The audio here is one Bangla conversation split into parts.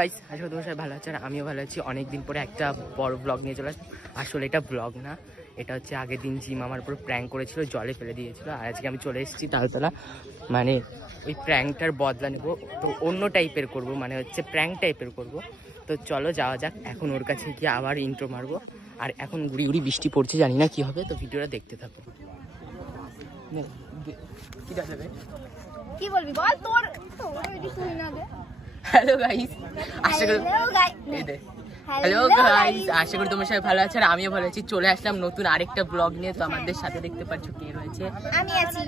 গাইস, আসলে তোমার সবাই ভালো আছে আর আমিও ভালো আছি। অনেকদিন পরে একটা বড় ব্লগ নিয়ে চলে আসলাম। আসলে এটা ব্লগ না, এটা হচ্ছে আগের দিন জিম আমার উপর প্র্যাঙ্ক করেছিল, জলে ফেলে দিয়েছিল। আর আজকে আমি চলে এসেছি তালতলা, মানে ওই প্র্যাঙ্কটার বদলা নেব। তো অন্য টাইপের করব, মানে হচ্ছে প্র্যাঙ্ক টাইপের করব। তো চলো যাওয়া যাক। এখন ওর কাছে গিয়ে আবার ইন্ট্রো মারবো। আর এখন গুড়ি গুড়ি বৃষ্টি পড়ছে, জানি না কি হবে, তো ভিডিওটা দেখতে থাকো। কি বলবি বল, তোর শুনি না গে। হ্যালো গাইস, আশা করি আশা করি তোমার সবাই ভালো আছে আর আমিও ভালো আছি। চলে আসলাম নতুন আরেকটা ব্লগ নিয়ে। তো আমাদের সাথে দেখতে পাচ্ছ কে রয়েছে। আমি আছি,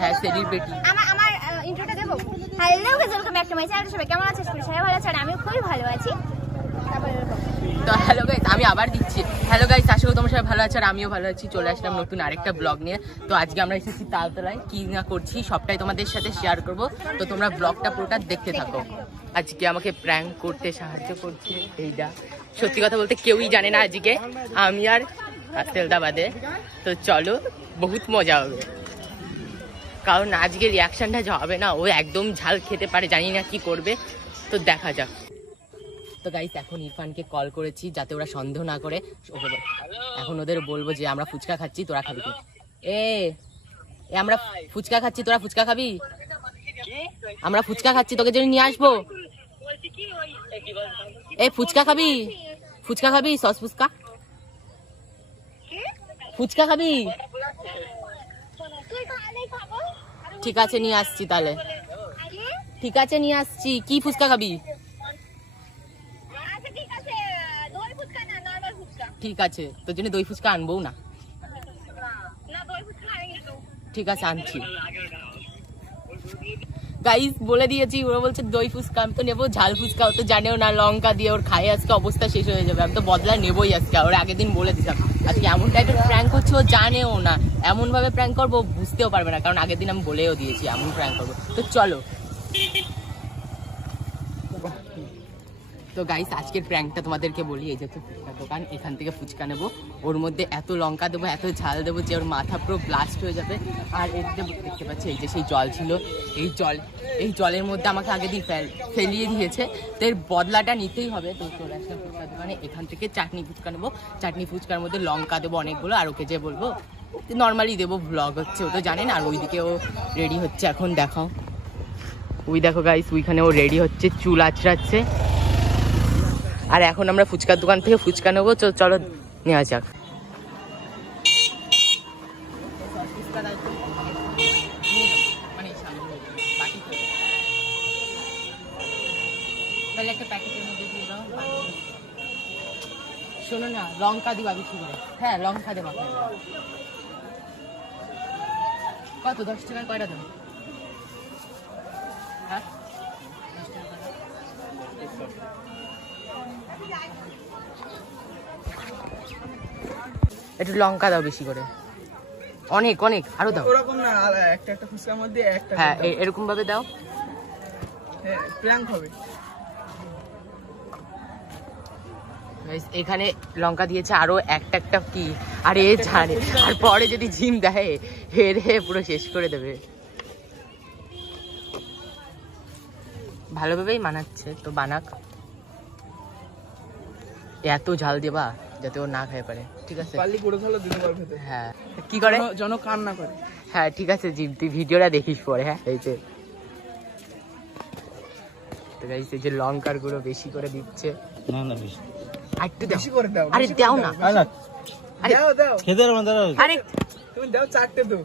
হ্যাঁ, সেলিব্রিটি। আমার ইন্ট্রোটা দেবো। Hello guys, welcome back to my channel. সবাই কেমন আছেন? সবাই ভালো আছে আর আমিও খুবই ভালো আছি। তো হ্যালো গাইস, আমি আবার দিচ্ছি। হ্যালো গাইস, আশা করি তোমার সবাই ভালো আছে আর আমিও ভালো আছি। চলে আসলাম নতুন আরেকটা ব্লগ নিয়ে। তো আজকে আমরা এসেছি তালতলায়, কি না করছি সবটাই তোমাদের সাথে শেয়ার করব। তো তোমরা ব্লগটা পুরোটা দেখতে থাকো। আজকে আমাকে প্র্যাঙ্ক করতে সাহায্য করছে এইটা। সত্যি কথা বলতে কেউই জানে না আজকে, আমি আর তেলদাবাদে। তো চলো, বহুত মজা হবে, কারণ আজকে রিয়াকশনটা যা হবে না, ও একদম ঝাল খেতে পারে, জানি না কি করবে। তো দেখা যাক। তো গাইস, এখন ইরফানকে কল করেছি যাতে ওরা সন্দেহ না করে। এখন ওদের বলবো যে আমরা ফুচকা খাচ্ছি, তোরা খাবি কি? এ আমরা ফুচকা খাচ্ছি, তোরা ফুচকা খাবি? আমরা ফুচকা খাচ্ছি, তোকে জন্য নিয়ে আসবো। এ ফুচকা খাবি? ফুচকা খাবি? সস ফুচকা ফুচকা খাবি? ঠিক আছে, নিয়ে আসছি তাহলে। ঠিক আছে, নিয়ে আসছি। কি ফুচকা খাবি? ঠিক আছে, তোর জন্য দই ফুচকা আনবো না। ঠিক আছে, আনছি। গাইস বলে দিয়েছি, ওরা বলছে দই ফুচকা, আমি তো নেবো ঝাল ফুচকা। ও তো জানেও না, লঙ্কা দিয়ে ওর খাই আজকে অবস্থা শেষ হয়ে যাবে। আমি তো বদলা নেবোই আজকে। ওর আগের দিন বলে দিলাম আজকে এমন টাইপের প্র্যাঙ্ক করছে, ও জানেও না। এমন ভাবে প্র্যাঙ্ক করবো বুঝতেও পারবে না, কারণ আগের দিন আমি বলেও দিয়েছি এমন প্র্যাঙ্ক করবো। তো চলো। তো গাইস, আজকের প্র্যাঙ্কটা তোমাদেরকে বলি। এই যে ফুচকা দোকান, এখান থেকে ফুচকা নেবো। ওর মধ্যে এত লঙ্কা দেবো, এত ঝাল দেবো যে ওর মাথা পুরো ব্লাস্ট হয়ে যাবে। আর এর দেখতে পাচ্ছি এই যে সেই জল ছিল, এই জলের মধ্যে আমাকে আগের দিন ফেলিয়ে দিয়েছে। তো এর বদলাটা নিতেই হবে। তো চলে আসলাম ফুচকা দোকানে, এখান থেকে চাটনি ফুচকা নেবো। চাটনি ফুচকার মধ্যে লঙ্কা দেবো অনেকগুলো। আর ওকে যে বলবো নর্মালি দেবো, ব্লগ হচ্ছে, ও তো জানে না। আর ওইদিকে ও রেডি হচ্ছে, এখন দেখাও। ওই দেখো গাইস, ওইখানে ও রেডি হচ্ছে, চুল আঁচড়াচ্ছে। আর এখন আমরা ফুচকার দোকান থেকে ফুচকা নেবো। চলো নেওয়া যাক। শোনো না, লঙ্কা দিবা বেশি করে। হ্যাঁ, লঙ্কা দেবা। কত? 10 টাকার কয়টা দেবো? হ্যাঁ, একটু লঙ্কা দাও বেশি করে। অনেক অনেক আরো দাও। ওরকম না, একটা একটা ফুচকার মধ্যে একটা। হ্যাঁ, এরকম ভাবে দাও। হ্যাঁ, প্র্যাঙ্ক হবে। এখানে লঙ্কা দিয়েছে আরো একটা কি। আর এ জানে, আর পরে যদি জিম দেয় হে পুরো শেষ করে দেবে। ভালোভাবেই মানাচ্ছে, তো বানাক। এত ঝাল দেবা যাতে ও না খেয়ে পারে, ঠিক আছে? পারলি করে ফেলো, দিতে পারবে তো। হ্যাঁ, কি করে যেন কান না করে। হ্যাঁ, ঠিক আছে জিম, তুই ভিডিওটা দেখিস পরে। হ্যাঁ, এই যে তো গাইস, এই যে লঙ্কার গুঁড়ো বেশি করে দিচ্ছে। না না, বেশি একটু দাও। বেশি করে দাও। আরে দাও না। না আরে দাও দাও, খেতে পারো না, দাঁড়াও। আরে তুমি দাও, চারটে দাও।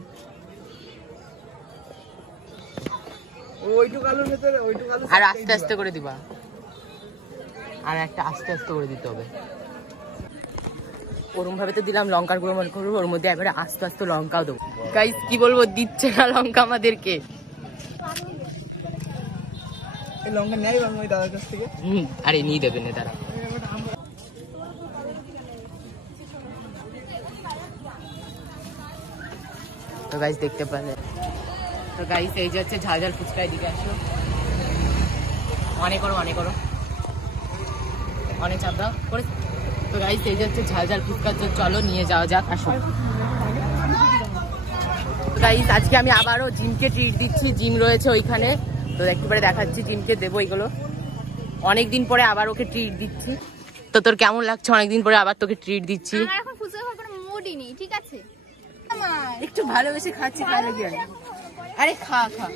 ওইটুকু আলুর ভেতরে ওইটুকু আলু। আর আস্তে আস্তে করে দিবা। আর একটা আস্তে আস্তে করে দিতে হবে। ওরম ভাবে তো দিলাম লঙ্কার গুঁড়ো, মনে করবো ওর মধ্যে এবারে আস্তে আস্তে লঙ্কাও দেবো। গাইস কি বলবো, দিচ্ছে না লঙ্কা আমাদেরকে। এই লঙ্কা নেই বাংলা ওই দাদার কাছ থেকে। আরে নিয়ে দেবে না তারা। তো গাইস দেখতে পারে। তো গাইস, এই যে হচ্ছে ঝাল ঝাল ফুচকা, এদিকে আসো। অনেক করো, অনেক করো, অনেক চাপ দাও করে। তো গাইস, এই যে হচ্ছে ঝাল ঝাল ফুচকা। চলো নিয়ে যাওয়া যাক, আসো। তো গাইস, আজকে আমি আবারও জিমকে ট্রিট দিচ্ছি। জিম রয়েছে ওইখানে, তো একটু পরে দেখাচ্ছি জিমকে দেবো এগুলো। অনেকদিন পরে আবার ওকে ট্রিট দিচ্ছি। তো তোর কেমন লাগছে অনেকদিন পরে আবার তোকে ট্রিট দিচ্ছি? আমার এখন ফুচকা খাওয়ার কোনো মুডই নেই, ঠিক আছে? একটু ভালোবেসে খাচ্ছি, খাওয়া লাগে। আরে খা খা।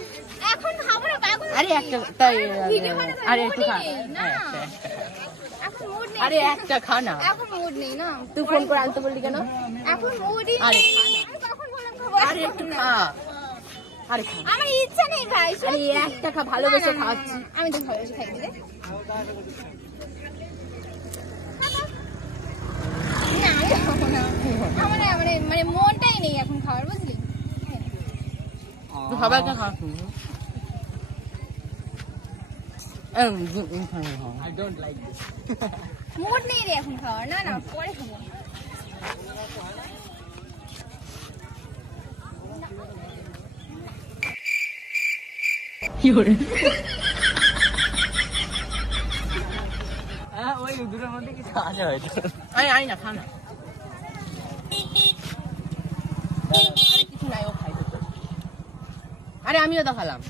এখন খাবো না, এখন আরে একটা তাই ভিডিও বানাতে আরে একটু খা। mood-ই নেই, না। হ্যাঁ, একটা। এখন মুড নেই। আরে একটা খা না। এখন মুড নেই না। তুই ফোন করে আনতে বললি কেন? এখন মুডই আরে নেই। খা না। আমি কখন বললাম খাবো? আরে একটু খা। আরে খা। আমার ইচ্ছা নেই ভাই। আরে সত্যি। একটা খা, ভালোবেসে না, না, না, খাচ্ছি। না, আমি তো ভালোবেসে খাই রে। না, আমি খাবো না। আমার মানে মনটাই নেই এখন খাওয়ার, বুঝলি? তুই সবাইকে খা। I don't like this. Mood নেই রে এখন খাওয়ার। না না, পরে খাবো। কি করে? হ্যাঁ, ওই দুটোর মধ্যে কিছু আছে হয়তো। আরে না, খা না। আরে কিছু নাই, ও খাই তো। আরে আমিও তো খালাম।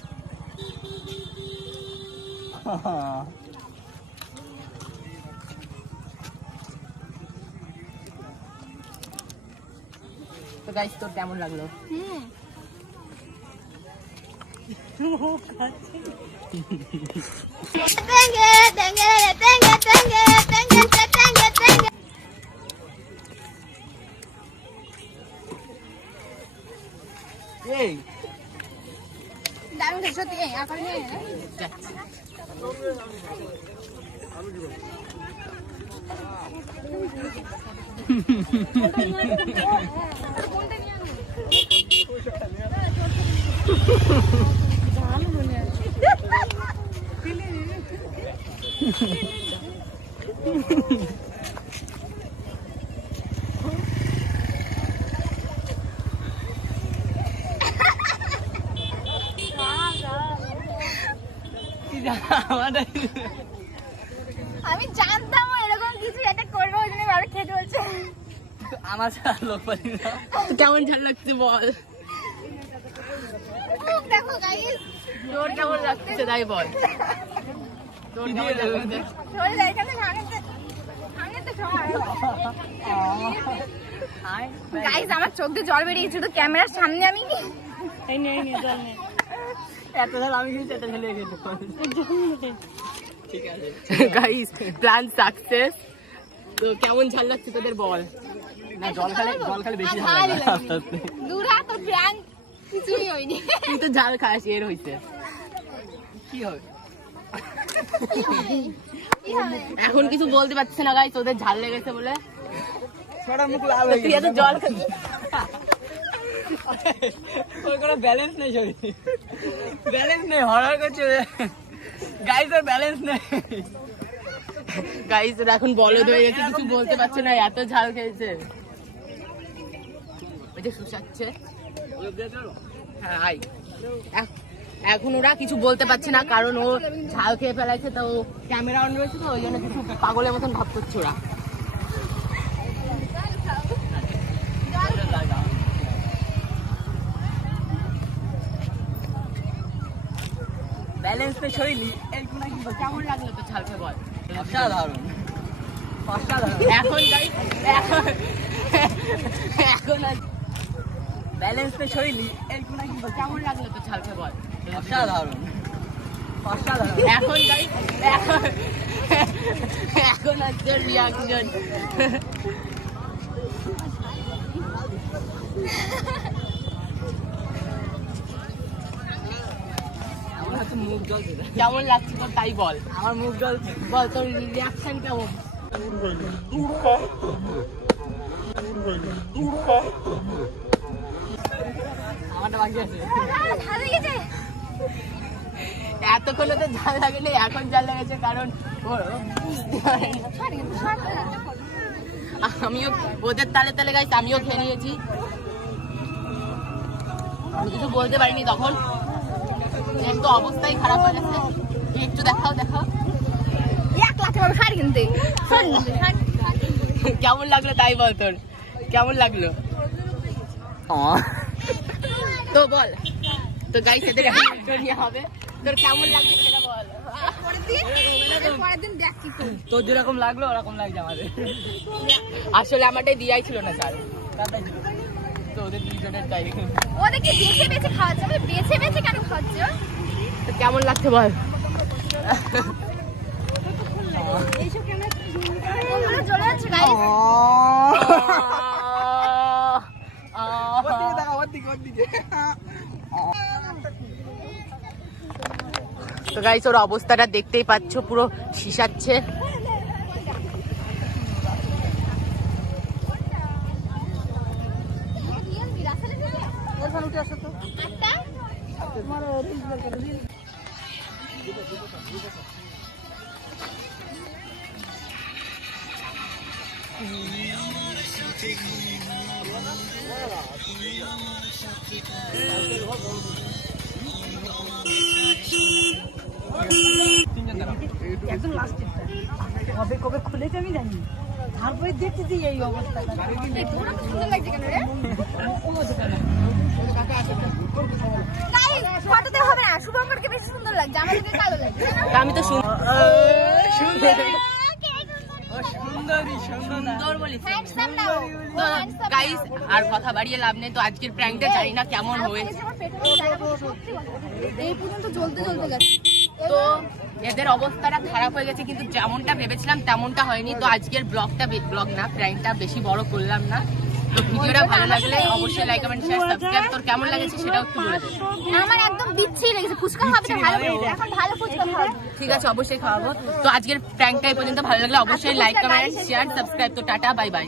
তো গাইস, তোর কেমন লাগলো? হুম। Tengue, tengue, tengue, tengue, tengue, tengue, tengue. এই দারুণ খেতে সত্যি। এই আকার নিয়ে নে। যাচ্ছি। কোনটা নিয়ে আনো? আমি জানতাম ও এরকম কিছু একটা করবে, ওই জন্য বাবা খেতে বলছে। আমার ছাড়া লোক পারি না। তো কেমন ঝাল লাগছে বল? মুখ দেখো গাইস। তোর কেমন লাগছে তাই বল। তোর কেমন লাগছে? সরে যাই, এখানে সামনে তো সর। গাইস, আমার চোখ দিয়ে জল বেরিয়েছে তো ক্যামেরার সামনে আমি কি? এই নে জল নে। এত ঝাল আমি খেয়েছি, এত ঝালে খেতে পারি। ঠিক আছে গাইস, প্ল্যান সাকসেস। তো কেমন ঝাল লাগছে তোদের বল? না, জল খালে বেশি ঝাল ভালো লাগে লাগে। আস্তে আস্তে। দূরা তো প্র্যাঙ্ক কিছুই হয়নি। তুই তো ঝাল খাস, এর হইছে। কি হবে? কি হবে? এখন কিছু বলতে পারছে না গাইস, তোদের ঝাল লেগেছে বলে। ছোটা মুখ লাল হয়ে তুই এত গেছে। জল খাবি? ওর কোনো ব্যালেন্স নেই, শরীরে ব্যালেন্স নেই, হরর করছে গাইস, ওর ব্যালেন্স নেই। গাইস, ওরা এখন বলদ হয়ে গেছে, কিছু বলতে পারছে না, এত ঝাল খেয়েছে। ওই যে শুষাচ্ছে। হ্যাঁ, আই। এখন ওরা কিছু বলতে পারছে না, কারণ ও ঝাল খেয়ে ফেলাইছে। তো ক্যামেরা অন রয়েছে, তো ওই জন্য কিছু পাগলের মতন ভাব করছে ওরা। ব্যালেন্স নেই শরীরে। কেমন লাগলো তো ঝাল খেয়ে বল? অসাধারণ, অসাধারণ। এখন গাইস, এখন ব্যালেন্স নেই শরীরে। কেমন লাগলো তো ঝাল খেয়ে বল? অসাধারণ, অসাধারণ। এখন গাইস, এখন হচ্ছে রিয়াকশন। আমার হাতে মুখ জ্বলছে। কেমন লাগছে তোর তাই বল। আমার মুখ জ্বলছে। বল তোর রিয়াকশন কেমন? আমারটা বাকি আছে। ঝাল লেগেছে। এতক্ষণে তো ঝাল লাগেনি, এখন ঝাল লেগেছে কারণ আমিও ওদের তালে তালে গাইস, আমিও খেয়ে নিয়েছি। আমি কিছু বলতে পারিনি তখন, একটু অবস্থাই খারাপ হয়ে গেছে। একটু দেখাও দেখাও 1 লাখ টাকা শাড়ি কিনতে। কেমন লাগলো তাই বল, তোর কেমন লাগলো? তো বল। তো গাইস, এদের নিয়ে হবে। তোর কেমন লাগছে সেটা বল। পরের দিন দেখ কি করি। তোর যেরকম লাগলো ওরকম লাগছে আমাদের। আসলে আমারটাই দিয়াই ছিল না স্যার, কারটাই ছিল? তো ওদের দুজনের তাই। ওদেরকে বেছে বেছে খাওয়াচ্ছে, আমি বেছে বেছে কেন খাওয়াচ্ছ? তো কেমন লাগছে বল। ওগুলো জ্বলে যাচ্ছে গাইস। তো গাইস ওর অবস্থাটা দেখতেই পাচ্ছ, পুরো শিশাচ্ছে। কবে কবে খুলেছে আমি জানি, তারপরে দেখতেছি এই অবস্থাটা। সুন্দর লাগছে কেন রে? গাইস ফটোতে হবে না, শুভঙ্করকে বেশি সুন্দর লাগছে, আমাদেরকে কালো লাগছে। আমি তো সুন্দর বলি। হ্যান্ডসাম নাও। তো গাইস আর কথা বাড়িয়ে লাভ নেই। তো আজকের প্র্যাঙ্কটা জানি না কেমন হয়েছে। এই পর্যন্ত জ্বলতে জ্বলতে গেছে। তো এদের অবস্থাটা খারাপ হয়ে গেছে, কিন্তু যেমনটা ভেবেছিলাম তেমনটা হয়নি। তো আজকের ব্লগ না প্র্যাঙ্কটা বেশি বড় করলাম না। তো ভিডিওটা ভালো লাগলে অবশ্যই লাইক কমেন্ট শেয়ার সাবস্ক্রাইব। তোর কেমন লাগছে সেটাও একটু বলে দে। আমার একদম বিচ্ছিরি লেগেছে, ফুচকা খাবে ভালো করে, এখন ভালো ফুচকা খাবো। ঠিক আছে, অবশ্যই খাওয়াবো। তো আজকের প্র্যাঙ্কটা এই পর্যন্ত ভালো লাগলে অবশ্যই লাইক কমেন্ট শেয়ার সাবস্ক্রাইব। তো টাটা, বাই বাই।